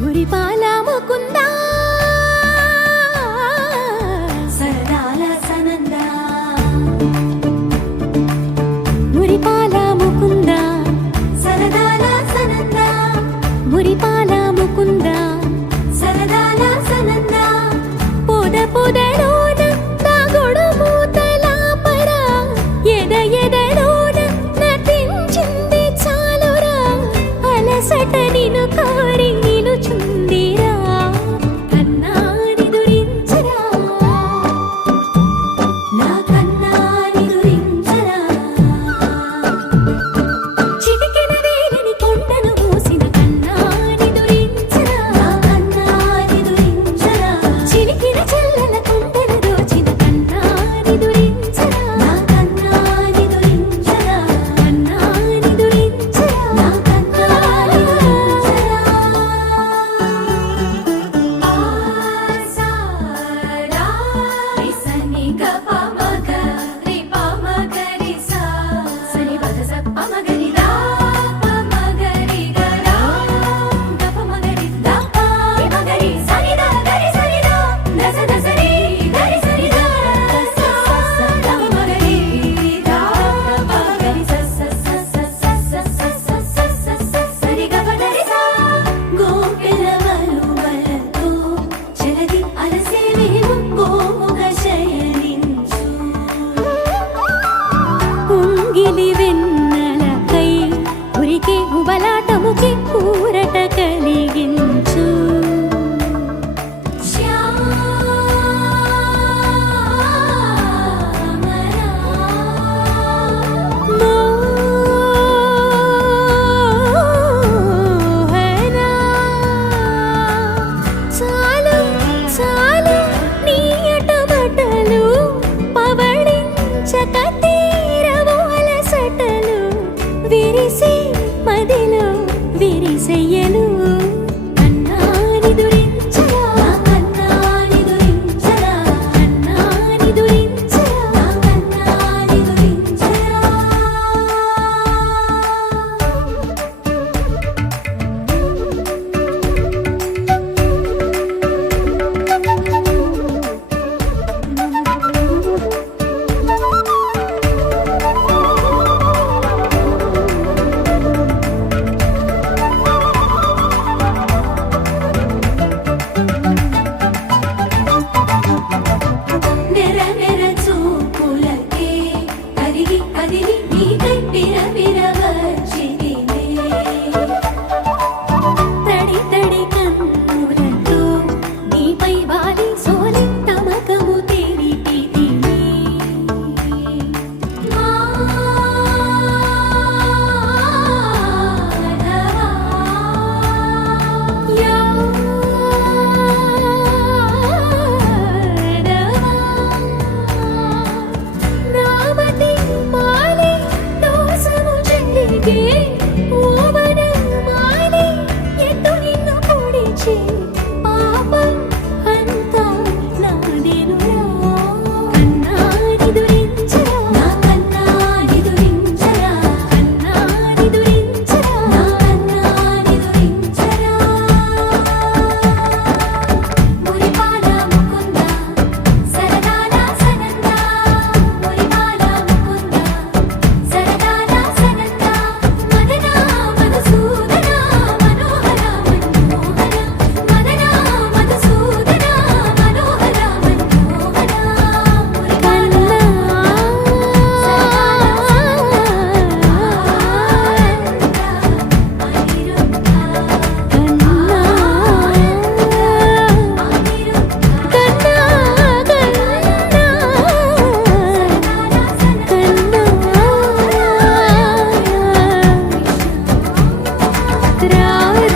మురిపాల ముకుందా సరదాల సనందా మురిపాల ముకుందా సరదాల సనందా మురిపాల ముకుందా సరదాల సనందా పొద పొదలోన తాగుడు మూతల పరా ఎద ఎదలోన నటించింది చాలురా అలసట నిను కోరి చుందిరా కన్నాని దురించరా నా కన్నాని దురించరా చిటికెన వేలిని కొండను మూసిన కన్నాని దురించరా నా కన్నాని దురించరా చిలికిన చెల్లెల కొండను దోచిన కన్నాని దురించరా నా కన్నాని దురించరా కన్నాని దురించరా నా కన్నాని ఉబలాటముకి కూరట కలిగించు చాలు చాలు నీయట బట్టలు పవళించక తీరవు అలసటలు విరిసి మదిలో విరిసెయ్యలు కన్నాని దురించరా కన్నాని దురించరా కన్నాని దురించరా కన్నాని దురించరా రావు